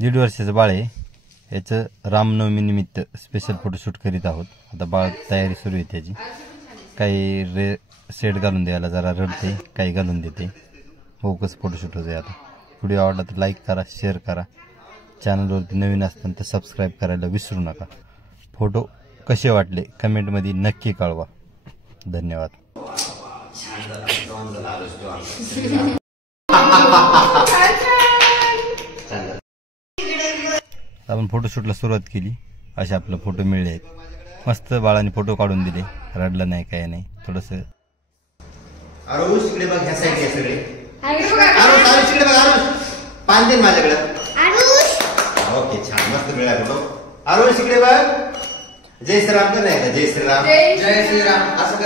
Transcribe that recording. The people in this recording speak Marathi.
दीड वर्षाचं बाळ आहे. याचं रामनवमी निमित्त स्पेशल फोटोशूट करीत आहोत. आता बाळ तयारी सुरू आहे त्याची. काही सेट घालून द्यायला जरा रडते, काही घालून देते. फोकस फोटोशूट होते. आता व्हिडिओ आवडला तर लाईक करा, शेअर करा. चॅनलवरती नवीन असताना तर सबस्क्राईब करायला विसरू नका. फोटो कसे वाटले कमेंटमध्ये नक्की कळवा. धन्यवाद. आपण फोटोशूटला सुरुवात केली. असे आपले फोटो मिळले आहेत. मस्त बाळाने फोटो काढून दिले. रडलं नाही, काय नाही. थोडस इकडे बघ, ह्या साईड सगळे इकडे बघ. पान दे माझ्याकडे. ओके, छान मस्त मिळाला फोटो. आरुष इकडे बघ. जय श्रीराम कर नाही का? जय श्रीराम, जय श्रीराम असं कर.